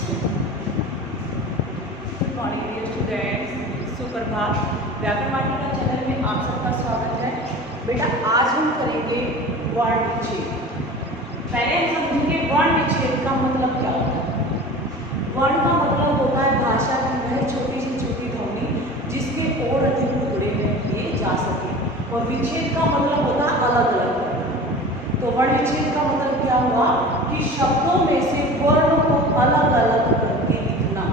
Good morning dear students, सुप्रभात। व्याकरण वाटिका channel में आप सबका स्वागत है। बेटा आज हम करेंगे वर्ण विच्छेद। पहले हम समझेंगे वर्ण विच्छेद का मतलब क्या होता है। वर्ण का मतलब होता है भाषा की वह छोटी से छोटी ध्वनि जिसके और अधिक टुकड़े में किए जा सके, और विच्छेद का मतलब होता है अलग अलग। तो वर्ण विच्छेद का मतलब क्या हुआ कि शब्दों में से वर्ण को अलग अलग करके लिखना।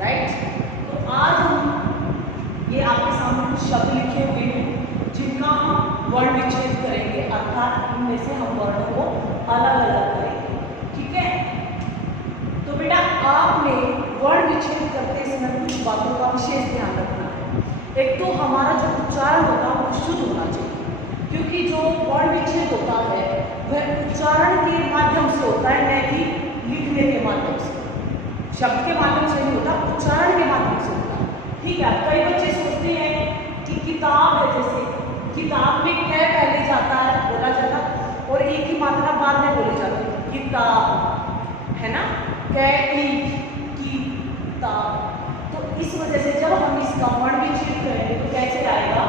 राइट। तो आज हम ये आपके सामने कुछ शब्द लिखे हुए हैं जिनका हम वर्ण विच्छेद करेंगे, अर्थात इनमें से हम वर्ण को अलग अलग करेंगे। ठीक है। तो बेटा आपने वर्ण विच्छेद करते समय कुछ बातों का विशेष ध्यान रखना है। एक तो हमारा जो उच्चारण होगा वो शुद्ध होना चाहिए, क्योंकि जो वर्ण विच्छेद होता है वह उच्चारण के माध्यम से होता है, न कि लिखने के माध्यम से। शब्द के माध्यम से नहीं होता, उच्चारण के माध्यम से होता है। ठीक है। कई बच्चे सोचते हैं कि किताब है, जैसे किताब में कै पहले जाता है, बोला जाता, और एक ही मात्रा बाद में बोली जाती है, किताब, है ना, कै की ताब। तो इस वजह से जब हम इसका वर्ण विच्छेद करेंगे तो कैसे आएगा,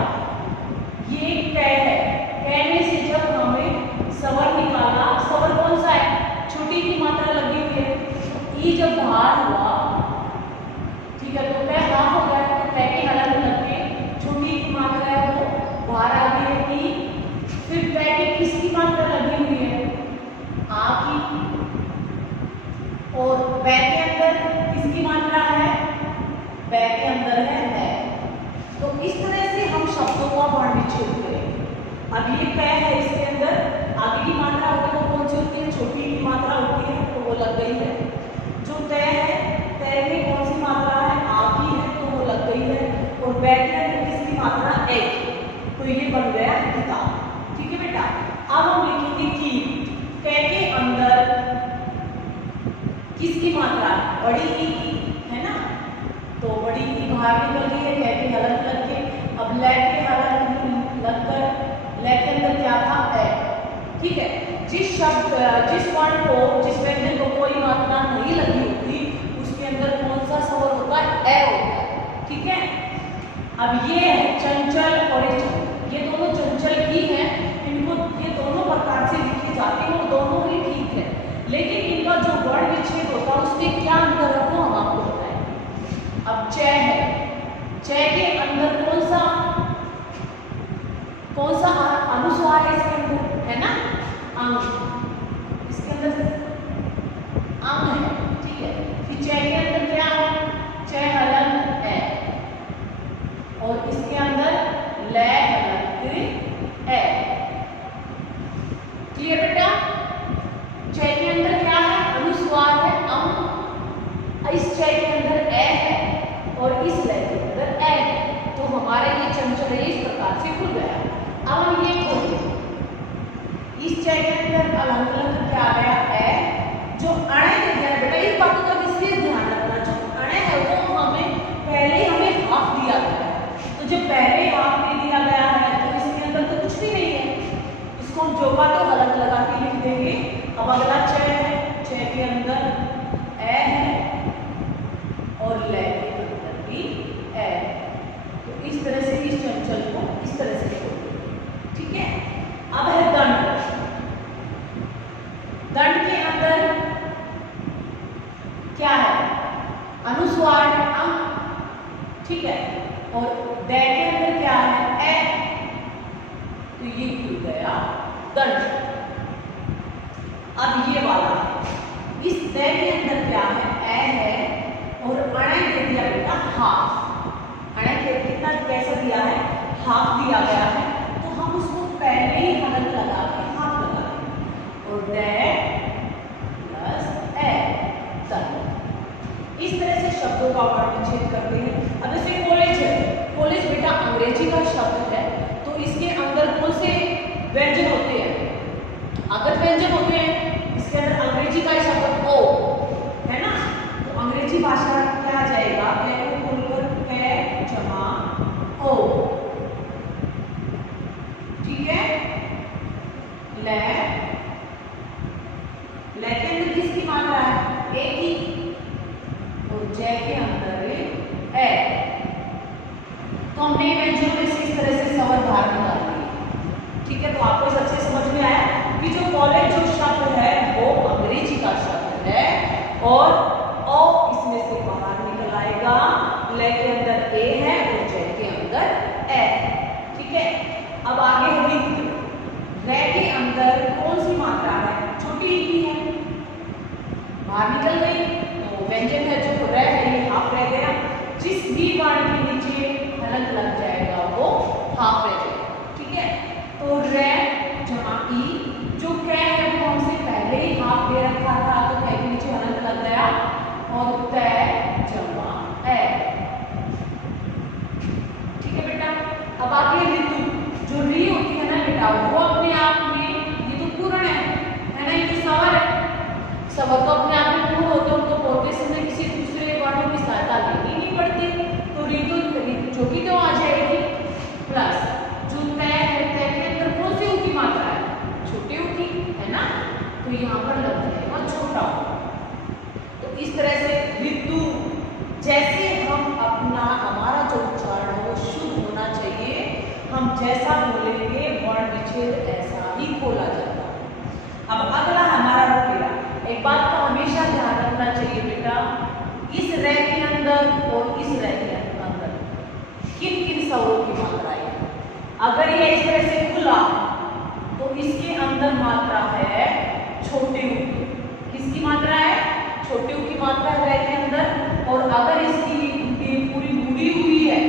ये कै है, कै में से जब हमें स्वर निकाला, स्वर कौन सा है, छोटी की मात्रा लगी हुई है, तो ई जब बाहर हुआ, ठीक है, तो कै हाफ हो गया, तो कै के हलक लग के छोटी की मात्रा है वो बाहर आ गई है ई। फिर कै की किसकी मात्रा लगी हुई है, आ की, और बै के अंदर किसकी मात्रा है, बै के अंदर है। तो इस तरह से हम शब्दों का वर्ण विच्छेद करेंगे। अब ये कै है, इसके अंदर आगे की मात्रा होती है वो कौन सी होती है, छोटी की मात्रा होती है, तो वो लग गई है। जो तय है, तय में कौन सी मात्रा है, आ की है, तो वो लग गई है। और बै के अंदर किसकी मात्रा, ए की, तो ये बन गया किताब। ठीक है बेटा। अब हम लिखेंगे की। कै के अंदर किसकी मात्रा, बड़ी ई की, है ना, तो बड़ी ई बाहर निकल गई है, कै के हलक लग के। अब लै के हलक लगकर लै के अंदर क्या था, ए। ठीक है। जिस शब्द, जिस वर्ण को, जिस व्यंजन को कोई मात्रा नहीं लगी होती उसके अंदर कौन सा स्वर होता है, ए होता है। ठीक है। अब ये है चंचल और ये दोनों चंचल ही हैं, इनको ये दोनों प्रकार से लिखे जाते हैं और दोनों ही ठीक है, लेकिन इनका जो वर्ण विच्छेद होता है उसमें क्या अंतर है वो हम आपको बताएंगे। अब च है, च के अंदर कौन सा अनुस्वार है, इसके अंदर है ना, अंग, इसके अंदर अंग है। ठीक है। फिर च के अंदर क्या है, च हलंत है, और इसके अंदर लै हलंत है। क्लियर बेटा। च के अंदर क्या है, अनुस्वार है, अंग, इस च के अंदर ए है और इस लै के अंदर ए है, तो हमारे ये चंचल है इस प्रकार से खुल गया। अब हम ये खोलें, इस च के अंदर अलग अलग क्या आ गया, ए। जो अणे दे दिया बेटा, इस बात का विशेष ध्यान रखना, जो अणे है वो हमें पहले हमें हाफ दिया गया है, तो जो पहले हाफ दे दिया गया है तो इसके अंदर तो कुछ भी नहीं है, इसको हम जो का तो हलक लगा के लिख देंगे। अब अगला च है, च के अंदर ए है और लै के अंदर भी ए, तो इस तरह से इस चंचल को इस तरह से खोलेंगे। ठीक है। अब है दंड। दंड के अंदर क्या है, अनुस्वार है, अंग। ठीक है। और दै के अंदर क्या है, ए, तो ये खुल गया दंड। अब ये वाला है, इस दै के अंदर क्या है, ए है, और अणे दे दिया बेटा हाफ। अणे के कितना कैसा दिया है, हाफ दिया गया है, तो हम उसको पहले ही हलक लगा के हाफ लगा देंगे, और दै प्लस ए, दंड। इस तरह से शब्दों का वर्ण विच्छेद करते हैं। अब जैसे कॉलेज है, कॉलेज बेटा अंग्रेजी का शब्द है, तो इसके अंदर कौन से व्यंजन होते हैं, अगर व्यंजन होते हैं, इसके अंदर अंग्रेजी का शब्द ओ है ना, तो अंग्रेजी भाषा क्या आ जाएगा, कै को खोलकर कै जमा ओ। ठीक है। लै, लै के अंदर किसकी मात्रा है, ए की, जय के अंदर ए। तो हमने व्यंजनों में से इस तरह से स्वर बाहर निकाल दिए। ठीक है, तो आपको इस अच्छे समझ में आया कि जो कॉलेज जो शब्द है वो अंग्रेजी का शब्द है और ओ इसमें से बाहर निकल आएगा। ले के अंदर ए है और जय के अंदर ए। ठीक है, अब आगे हम रे के अंदर कौन सी मात्रा है? छोटी ई है, बाहर निकल गई। तो व्यंजन है जो रे है ये हाफ रह गया। जिस भी वर्ण के नीचे हलंत लग जाएगा वो हाफ रह जाएगा। ठीक है, तो रे जमा ई, जो कै है वो हमसे पहले ही हाफ दे रखा था तो कै के नीचे हलंत लग गया और तय जमा ए। ठीक है बेटा, अब आगे ऋतु, जो री होती है ना बेटा वो अपने आप में ये तो पूर्ण है ना, ये तो स्वर है। स्वर तो अपने आप में पूर्ण होते हैं, उनको बोलते समय किसी दूसरे वर्णों की सहायता लेनी नहीं पड़ती। तो ऋतु जो कि क्यों आ जाएगी प्लस जो तय है, तय के अंदर कौन सी ऊ की मात्रा है? छोटे ऊ की है ना, तो यहाँ पर लग जाएगा छोटा ऊ। तो इस तरह से ऋतु, जैसे हम अपना हमारा जो उच्चारण है वो शुद्ध होना चाहिए, हम जैसा बोलेंगे वर्ण विच्छेद ऐसा ही बोला जाता है। अब अगला हमारा रुकेला। एक बात का हमेशा ध्यान रखना चाहिए बेटा, इस रे के अंदर और इस रे के अंदर किन किन स्वरों की मात्रा है। अगर ये इस तरह से खुला तो इसके अंदर मात्रा है छोटे ऊ की। किसकी मात्रा है? छोटे ऊ की मात्रा है रे के अंदर। और अगर इसकी पूरी मुड़ी हुई है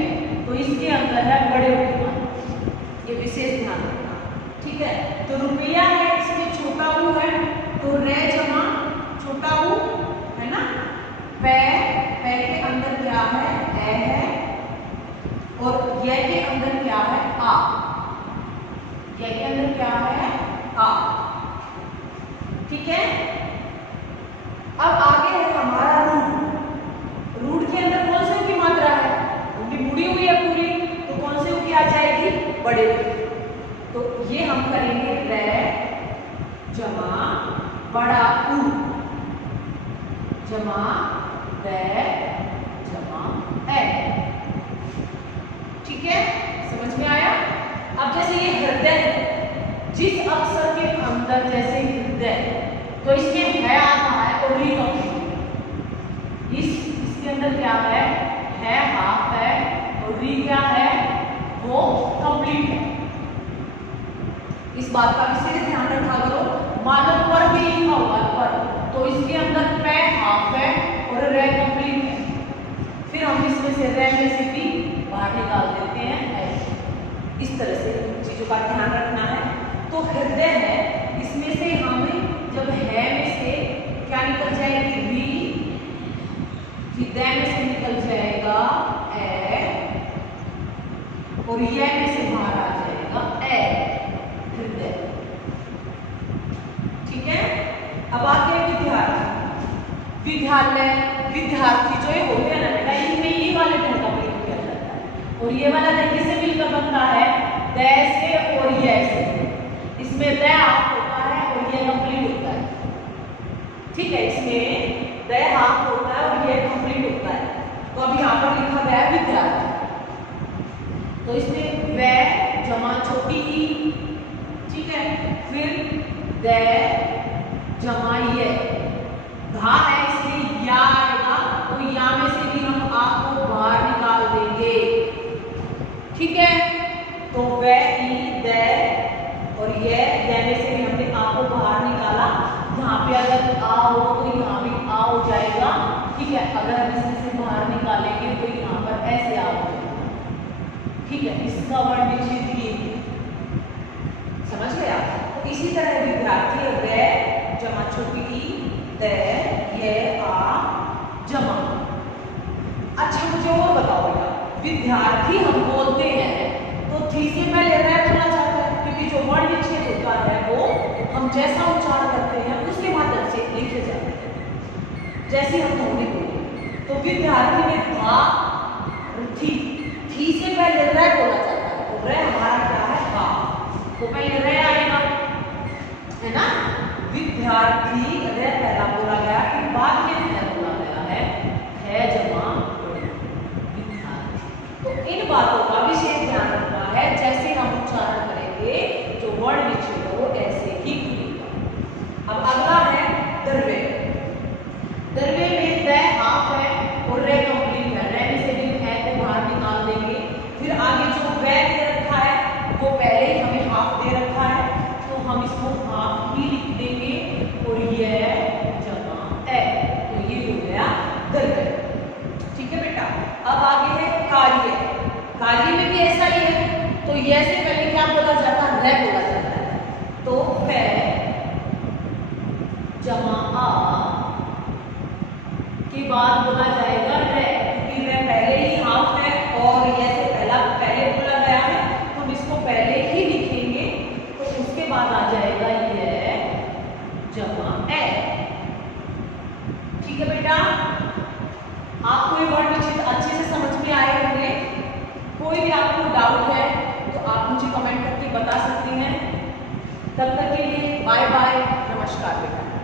तो इसके अंदर है बड़े ऊ की मात्रा। ये विशेष ध्यान रखना। ठीक है, तो रुपया है इसमें छोटा ऊ है तो रे जमा छोटा ऊ है ना। पै, पै के अंदर क्या है? ए है। और ये के अंदर क्या है? आ। ये के अंदर क्या है? आ। ठीक है, अब आगे है हमारा रूट। रूट के अंदर कौन से की मात्रा है? उनकी मुड़ी हुई है पूरी, तो कौन से की आ जाएगी? बड़े। तो ये हम करेंगे रे जमा बड़ा ऊ जमा रे जमा ए। ठीक है, समझ में आया? अब जैसे ये हृदय, जिस अक्षर के अंदर जैसे हृदय, तो इसमें है आता है और री कंप्लीट। इसके अंदर क्या है? हाफ है और री क्या है? वो कंप्लीट है। इस बात का विशेष ध्यान रखा करो। मानो पर भी लिखा हुआ पर, तो इसके अंदर पै हाफ है और रे कंप्लीट है। फिर हम इसमें से रे में से भी बाहर निकाल देते हैं ऐसे। इस तरह से चीजों का ध्यान रखना है। तो हृदय है, इसमें से हमें जब है में से क्या निकल जाएगी? री। हृदय में से निकल जाएगा ए और ये में से बाहर आ जाएगा ए, हृदय। ठीक है, अब आगे विद्यार्थी। विद्यालय, विद्यार्थी जो ये होते हैं ना बेटा, इनमें ये वाले ढंग का प्रयोग किया जाता है। और ये वाला ढंग किससे मिलकर बनता है? दै से और ये से। इसमें दै हाफ होता है और ये कंप्लीट होता है। ठीक है, इसमें दै हाफ होता है और ये कंप्लीट होता है। तो अब यहाँ पर लिखा गया है विद्यार्थी, तो इसमें वे जमा छोटी ई। ठीक है, फिर दै जमा ये, धा है इसलिए या आएगा, तो या में से भी हम आ को बाहर निकाल देंगे। ठीक है, तो वे ई दै और ये दै में से भी हमने आ को बाहर निकाला। यहाँ पे अगर आ हो तो यहाँ भी आ हो जाएगा। ठीक है, अगर हम इसमें से बाहर निकालेंगे तो यहाँ पर ऐसे आ हो जाएगा। ठीक है, इसका वर्ण विच्छेद ये समझ गया। तो इसी तरह विद्यार्थी वे जमा छोटी ई दै ये आ जमा। अच्छा मुझे और बताओ बेटा, विद्यार्थी हम बोलते हैं तो थी से पहले रै बोलना चाहता है, क्योंकि जो वर्ण विच्छेद होता है वो हम जैसा उच्चारण करते हैं उसके माध्यम से लिखे जाते हैं। जैसे हम धोनी बोले तो विद्यार्थी में था थी से पहले रै बोला जाता है, तो रै हमारा क्या है? हा। तो पहले रै आएगा है ना। विद्यार्थी रै पहला बोला गया, फिर बाद में बोला गया है जमा आ के बाद बोला जाएगा रे, क्योंकि रे पहले ही हाफ है और ये से पहले बोला गया है तो हम इसको पहले ही लिखेंगे, तो उसके बाद आ जाएगा ये जमा ए। ठीक है बेटा, आपको ये वर्ड अच्छे से समझ में आए होंगे। कोई भी आपको डाउट है तो आप मुझे कमेंट करके बता सकते हैं। तब तक के लिए बाय बाय, नमस्कार बेटा।